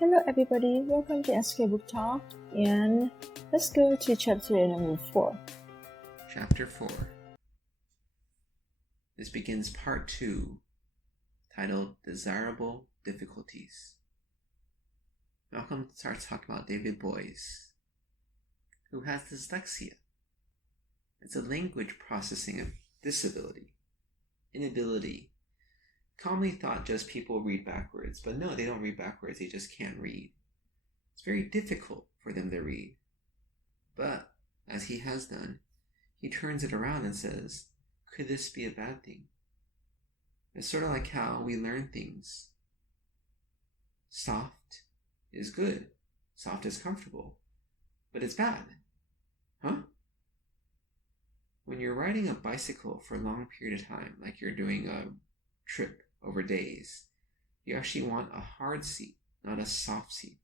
Hello everybody, welcome to SK Book Talk, and let's go to chapter number 4. Chapter 4. This begins part 2, titled Desirable Difficulties. Malcolm starts talking about David Boies, who has dyslexia. It's a language processing disability, inability. Commonly thought just people read backwards, but no, they don't read backwards, they just can't read. It's very difficult for them to read. But, as he has done, he turns it around and says, could this be a bad thing? It's sort of like how we learn things. Soft is good. Soft is comfortable. But it's bad. Huh? When you're riding a bicycle for a long period of time, like you're doing a trip over days, you actually want a hard seat, not a soft seat.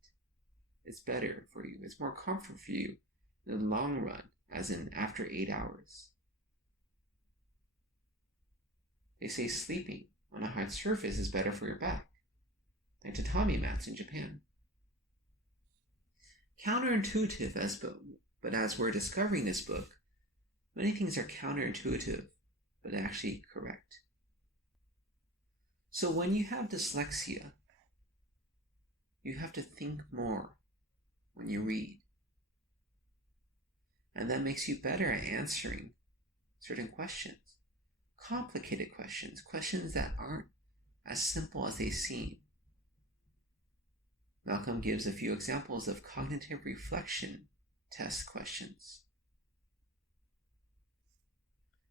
It's better for you. It's more comfort for you in the long run, as in after 8 hours. They say sleeping on a hard surface is better for your back, like tatami mats in Japan. Counterintuitive, but as we're discovering this book, many things are counterintuitive, but actually correct. So when you have dyslexia, you have to think more when you read. And that makes you better at answering certain questions. Complicated questions, questions that aren't as simple as they seem. Malcolm gives a few examples of cognitive reflection test questions.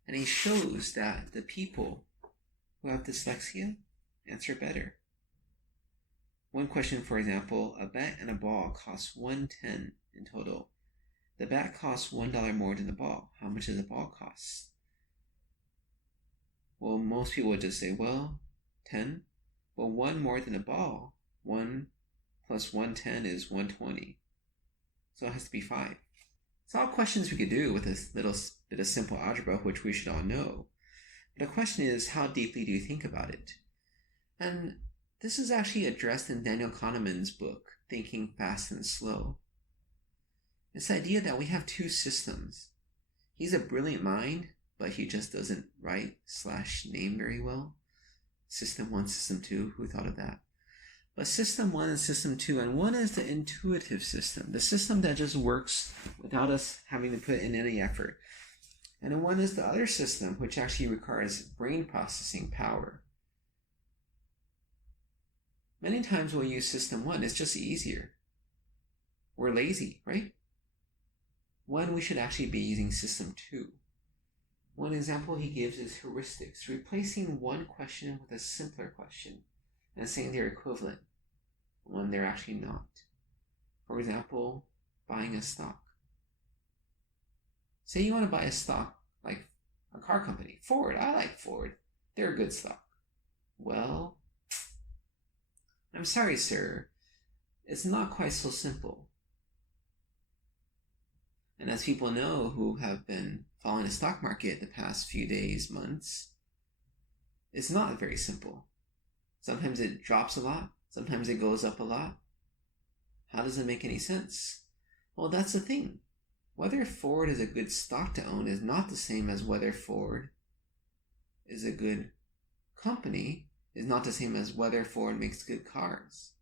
And he shows that the people who have dyslexia answer better. One question, for example, a bat and a ball cost $1.10 in total. The bat costs $1 more than the ball. How much does the ball cost? Well, most people would just say, well, 10. Well, 1 more than a ball. 1 plus 110 is 120. So it has to be 5. It's all questions we could do with this little bit of simple algebra, which we should all know. But the question is, how deeply do you think about it? And this is actually addressed in Daniel Kahneman's book, Thinking Fast and Slow. This idea that we have two systems. He's a brilliant mind, but he just doesn't write/name very well. System 1, System 2, who thought of that? But System 1 and System 2, and one is the intuitive system, the system that just works without us having to put in any effort. And then one is the other system, which actually requires brain processing power. Many times we'll use System 1, it's just easier. We're lazy, right? When we should actually be using System 2. One example he gives is heuristics, replacing one question with a simpler question and saying they're equivalent when they're actually not. For example, buying a stock. Say you want to buy a stock like a car company. Ford, I like Ford. They're a good stock. Well, I'm sorry, sir. It's not quite so simple. And as people know who have been following the stock market the past few days, months, it's not very simple. Sometimes it drops a lot. Sometimes it goes up a lot. How does it make any sense? Well, that's the thing. Whether Ford is a good stock to own is not the same as whether Ford is a good company, is not the same as whether Ford makes good cars.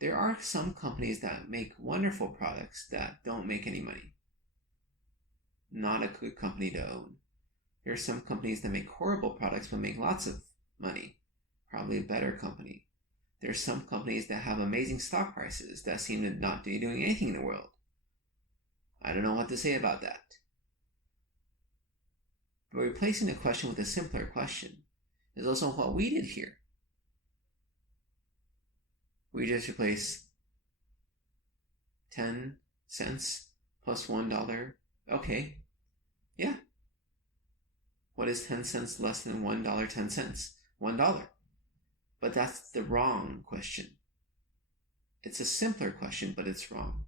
There are some companies that make wonderful products that don't make any money. Not a good company to own. There are some companies that make horrible products but make lots of money. Probably a better company. There are some companies that have amazing stock prices that seem to not be doing anything in the world. I don't know what to say about that. But replacing a question with a simpler question is also what we did here. We just replaced 10 cents plus $1. Okay. Yeah. What is 10 cents less than $1, 10 cents? $1. But that's the wrong question. It's a simpler question, but it's wrong.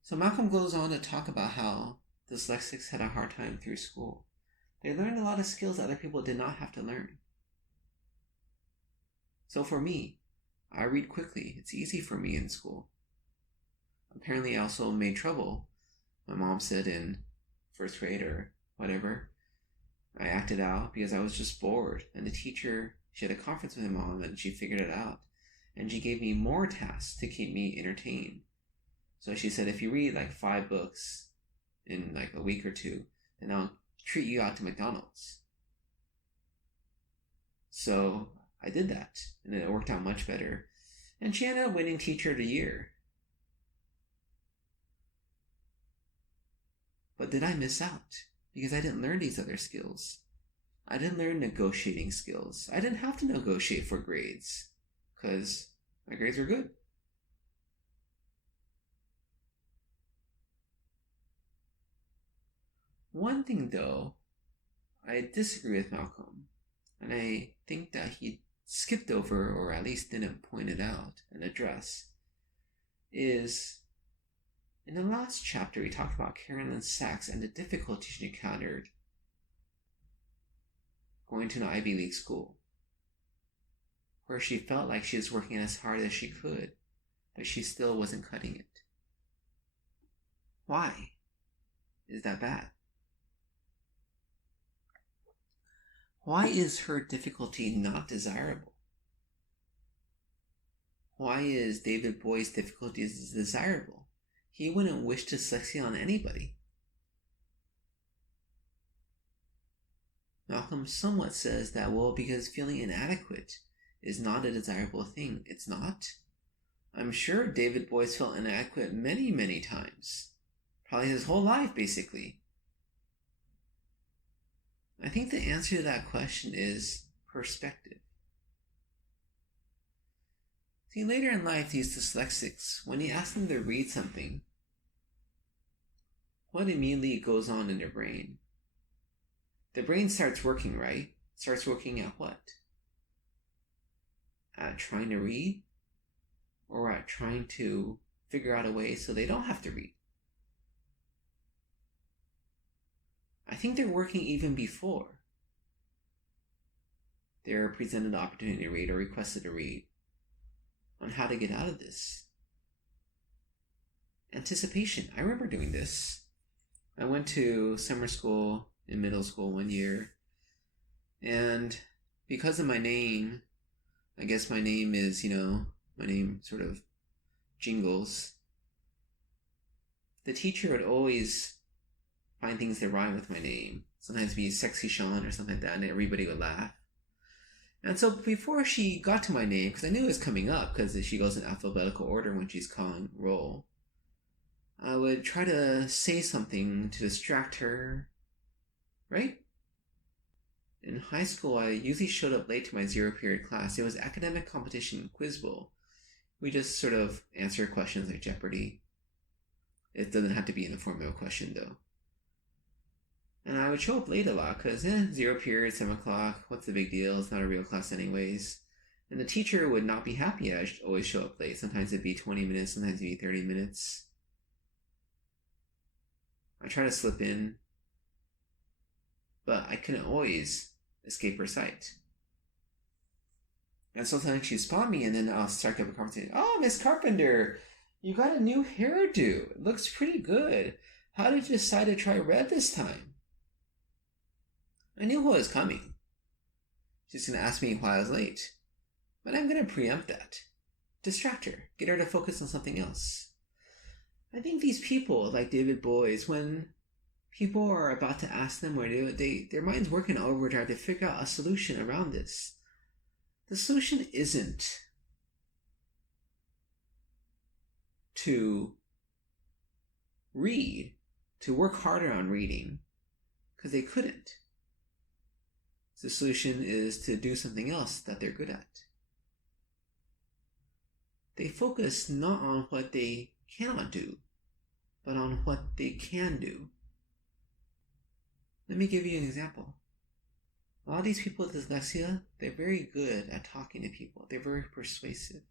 So Malcolm goes on to talk about how dyslexics had a hard time through school. They learned a lot of skills that other people did not have to learn. So for me, I read quickly. It's easy for me in school. Apparently, I also made trouble. My mom said in first grade or whatever, I acted out because I was just bored. And the teacher, she had a conference with my mom and she figured it out. And she gave me more tasks to keep me entertained. So she said, if you read like 5 books in like a week or 2, then I'll treat you out to McDonald's. So I did that, and it worked out much better. And she ended up winning Teacher of the Year. But did I miss out? Because I didn't learn these other skills. I didn't learn negotiating skills. I didn't have to negotiate for grades, because my grades were good. One thing, though, I disagree with Malcolm, and I think that he skipped over, or at least didn't point it out and address, is in the last chapter he talked about Carolyn Sachs and the difficulties she encountered going to an Ivy League school, where she felt like she was working as hard as she could, but she still wasn't cutting it. Why is that bad? Why is her difficulty not desirable? Why is David Boies' difficulty desirable? He wouldn't wish dyslexia on anybody. Malcolm somewhat says that, well, because feeling inadequate is not a desirable thing. It's not. I'm sure David Boies felt inadequate many, many times. Probably his whole life, basically. I think the answer to that question is perspective. See, later in life, these dyslexics, when you ask them to read something, what immediately goes on in their brain? The brain starts working, right? Starts working at what? At trying to read? Or at trying to figure out a way so they don't have to read? I think they're working even before they're presented the opportunity to read or requested to read on how to get out of this. Anticipation. I remember doing this. I went to summer school in middle school one year, and because of my name, I guess my name is, my name sort of jingles. The teacher would always find things that rhyme with my name. Sometimes be Sexy Sean or something like that, and everybody would laugh. And so before she got to my name, because I knew it was coming up, because she goes in alphabetical order when she's calling roll, I would try to say something to distract her, right? In high school, I usually showed up late to my 0 period class. It was academic competition quiz bowl. We just sort of answer questions like Jeopardy. It doesn't have to be in the form of a question, though. And I would show up late a lot because 0 period, 7 o'clock, what's the big deal? It's not a real class anyways. And the teacher would not be happy I should always show up late. Sometimes it'd be 20 minutes, sometimes it'd be 30 minutes. I try to slip in, but I couldn't always escape her sight. And sometimes she'd spot me, and then I'll strike up a conversation. Oh, Miss Carpenter, you got a new hairdo. It looks pretty good. How did you decide to try red this time? I knew what was coming. She's going to ask me why I was late. But I'm going to preempt that. Distract her. Get her to focus on something else. I think these people, like David Boies, when people are about to ask them what to do, their mind's working overdrive to figure out a solution around this. The solution isn't to read, to work harder on reading, because they couldn't. The solution is to do something else that they're good at. They focus not on what they cannot do, but on what they can do. Let me give you an example. A lot of these people with dyslexia, they're very good at talking to people. They're very persuasive.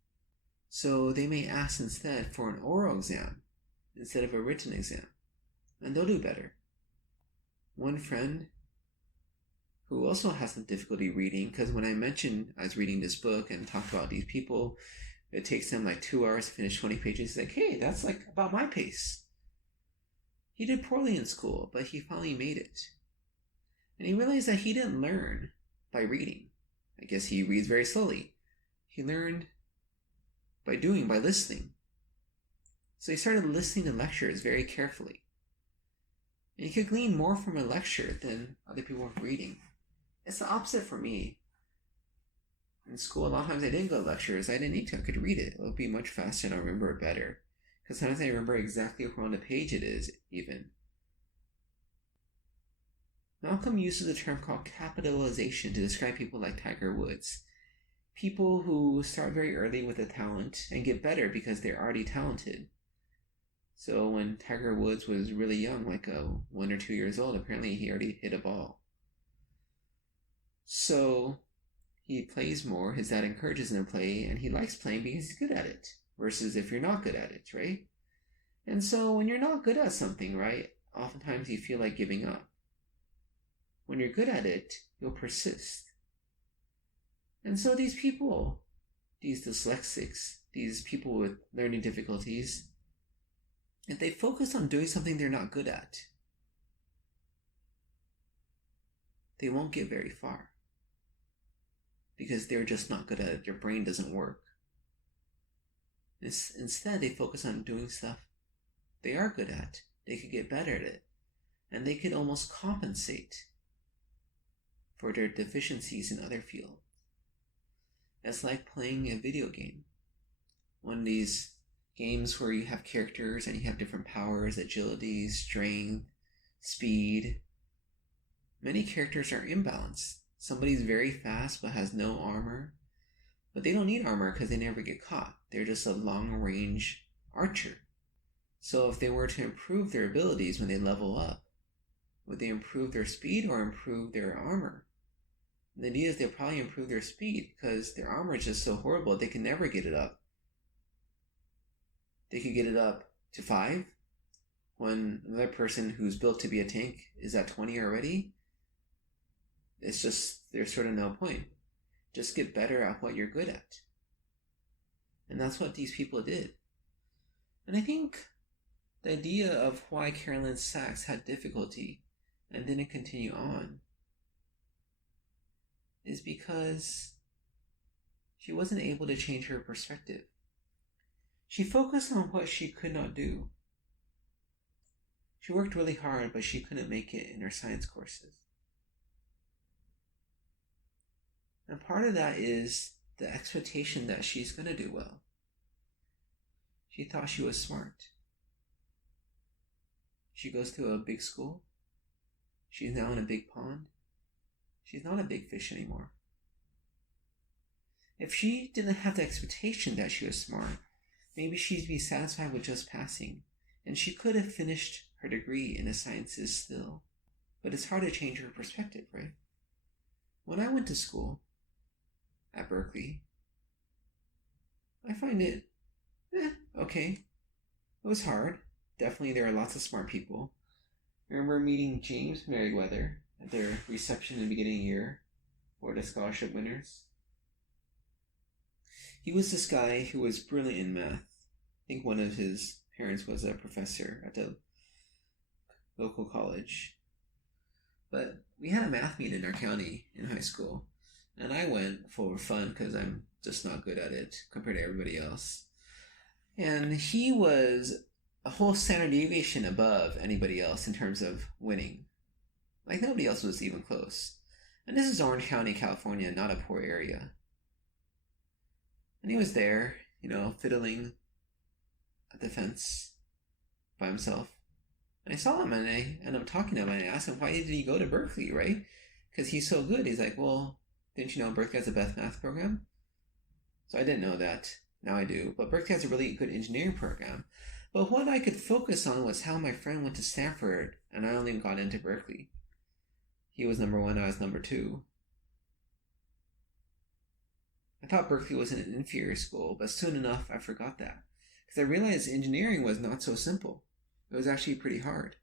So they may ask instead for an oral exam instead of a written exam, and they'll do better. One friend, who also has some difficulty reading, because when I mentioned I was reading this book and talked about these people, it takes them like 2 hours to finish 20 pages. He's like, hey, that's like about my pace. He did poorly in school, but he finally made it. And he realized that he didn't learn by reading. I guess he reads very slowly. He learned by doing, by listening. So he started listening to lectures very carefully. And he could glean more from a lecture than other people were reading. It's the opposite for me. In school, a lot of times I didn't go to lectures. I didn't need to. I could read it. It would be much faster and I remember it better. Because sometimes I remember exactly where on the page it is, even. Malcolm uses a term called capitalization to describe people like Tiger Woods. People who start very early with a talent and get better because they're already talented. So when Tiger Woods was really young, like 1 or 2 years old, apparently he already hit a ball. So he plays more, his dad encourages him to play, and he likes playing because he's good at it. Versus if you're not good at it, right? And so when you're not good at something, right, oftentimes you feel like giving up. When you're good at it, you'll persist. And so these people, these dyslexics, these people with learning difficulties, if they focus on doing something they're not good at, they won't get very far. Because they're just not good at it. Their brain doesn't work. Instead, they focus on doing stuff they are good at. They could get better at it. And they could almost compensate for their deficiencies in other fields. It's like playing a video game. One of these games where you have characters and you have different powers, agility, strength, speed. Many characters are imbalanced. Somebody's very fast but has no armor. But they don't need armor because they never get caught. They're just a long-range archer. So if they were to improve their abilities when they level up, would they improve their speed or improve their armor? The idea is they'll probably improve their speed because their armor is just so horrible they can never get it up. They could get it up to 5 when another person who's built to be a tank is at 20 already. It's just, there's sort of no point. Just get better at what you're good at. And that's what these people did. And I think the idea of why Carolyn Sachs had difficulty and didn't continue on is because she wasn't able to change her perspective. She focused on what she could not do. She worked really hard, but she couldn't make it in her science courses. And part of that is the expectation that she's going to do well. She thought she was smart. She goes to a big school. She's now in a big pond. She's not a big fish anymore. If she didn't have the expectation that she was smart, maybe she'd be satisfied with just passing, and she could have finished her degree in the sciences still. But it's hard to change her perspective, right? When I went to school at Berkeley, I find it okay. It was hard. Definitely there are lots of smart people. I remember meeting James Merriweather at their reception in the beginning of the year for the scholarship winners. He was this guy who was brilliant in math. I think one of his parents was a professor at the local college. But we had a math meet in our county in high school. And I went for fun because I'm just not good at it compared to everybody else. And he was a whole standard deviation above anybody else in terms of winning. Like nobody else was even close. And this is Orange County, California, not a poor area. And he was there, fiddling at the fence by himself. And I saw him and I ended up talking to him and I asked him, why did he go to Berkeley, right? Because he's so good. He's like, well, didn't you know Berkeley has the best math program? So I didn't know that. Now I do. But Berkeley has a really good engineering program. But what I could focus on was how my friend went to Stanford and I only got into Berkeley. He was number 1, I was number 2. I thought Berkeley was an inferior school, but soon enough I forgot that. Because I realized engineering was not so simple. It was actually pretty hard.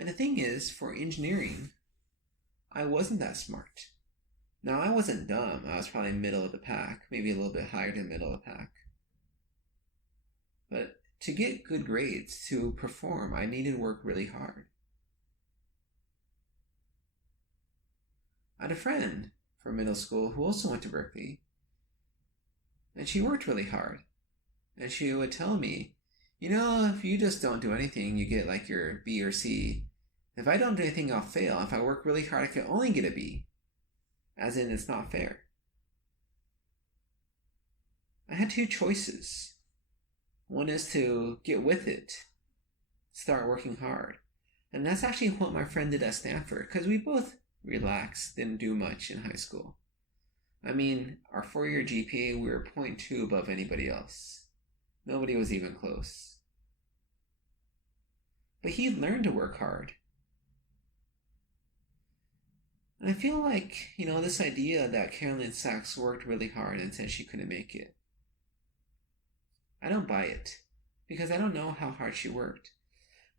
And the thing is, for engineering, I wasn't that smart. Now, I wasn't dumb. I was probably middle of the pack, maybe a little bit higher than middle of the pack. But to get good grades, to perform, I needed to work really hard. I had a friend from middle school who also went to Berkeley, and she worked really hard. And she would tell me, if you just don't do anything, you get like your B or C. If I don't do anything, I'll fail. If I work really hard, I can only get a B. As in, it's not fair. I had two choices. One is to get with it, start working hard. And that's actually what my friend did at Stanford, because we both relaxed, didn't do much in high school. I mean, our 4-year GPA, we were 0.2 above anybody else. Nobody was even close. But he learned to work hard. And I feel like, this idea that Carolyn Sachs worked really hard and said she couldn't make it, I don't buy it, because I don't know how hard she worked.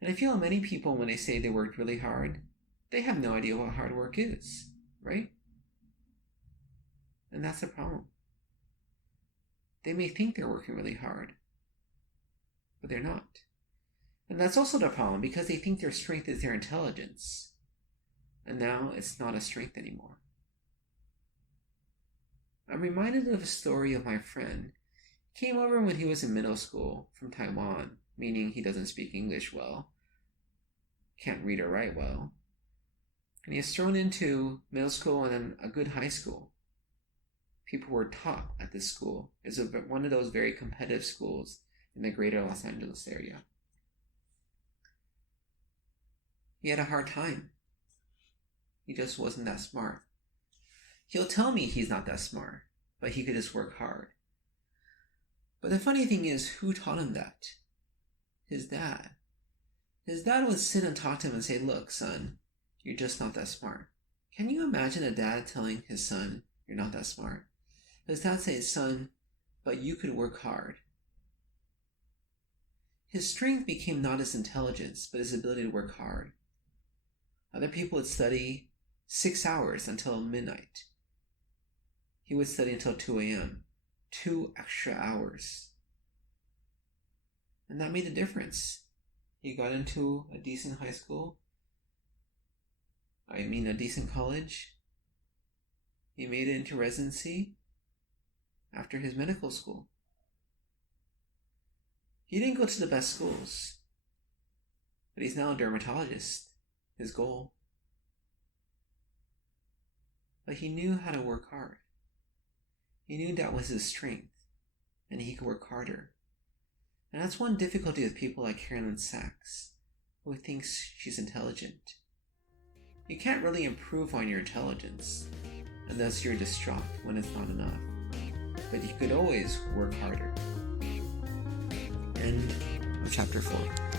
And I feel many people, when they say they worked really hard, they have no idea what hard work is, right? And that's the problem. They may think they're working really hard, but they're not. And that's also the problem, because they think their strength is their intelligence. And now it's not a strength anymore. I'm reminded of a story of my friend. He came over when he was in middle school from Taiwan, meaning he doesn't speak English well, can't read or write well. And he was thrown into middle school and then a good high school. People were taught at this school. It's one of those very competitive schools in the greater Los Angeles area. He had a hard time. He just wasn't that smart. He'll tell me he's not that smart, but he could just work hard. But the funny thing is, who taught him that? His dad. His dad would sit and talk to him and say, "Look, son, you're just not that smart." Can you imagine a dad telling his son, "You're not that smart"? His dad says, "Son, but you could work hard." His strength became not his intelligence, but his ability to work hard. Other people would study 6 hours until midnight. He would study until 2 a.m., 2 extra hours. And that made a difference. He got into a decent high school. A decent college. He made it into residency after his medical school. He didn't go to the best schools, but he's now a dermatologist, his goal. But he knew how to work hard. He knew that was his strength, and he could work harder. And that's one difficulty with people like Carolyn Sachs, who thinks she's intelligent. You can't really improve on your intelligence unless you're distraught when it's not enough. But you could always work harder. End of chapter 4.